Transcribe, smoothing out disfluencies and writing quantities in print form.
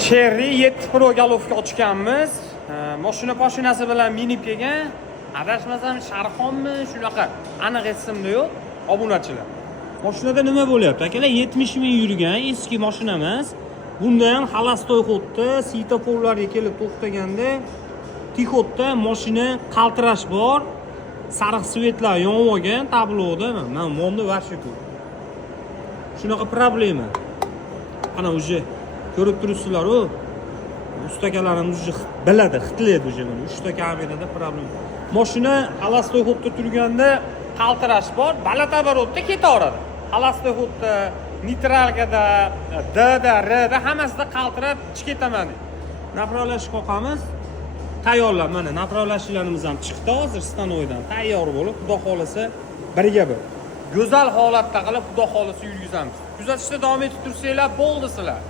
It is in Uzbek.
Cherry 7 Pro galovka ochganmiz. Mashinasi bilan minib kelgan. Adashmasam Sharxonmi, shunaqa. Aniq esimda yo'q. Obunachilar. Mashinada nima bo'lyapti? Akalar 70 ming yurgan eski mashina emas. Bunda ham xalastoy xodda, svetoforlarga kelib to'xtaganda tixotda mashina qaltirash bor. Sariq svetlar yonib olgan tabloda. Men momda varsha ko'p. Shunaqa problema. Ana uje ko'rib turibsizlar-ku. Ustakalarimiz uje biladi, xitlaydi uje mana 3 ta kamerada problema. Mashina xalastoy xodda turganda qaltirash bor, balatabarodda ketaveradi. Xalastoy xodda, neytralkada, D'da, R'da hammasida qaltirab chiqetaman. Направляш qoqamiz. Tayyorlab mana направляшlarimiz ham chiqdi hozir stanoydan. Tayyor bo'lib, xudo xolasa birga bir. Go'zal holatda qilib, xudo xolasa yurgizamiz. Kuzatishda davom etib tursanglar bo'ldi sizlar.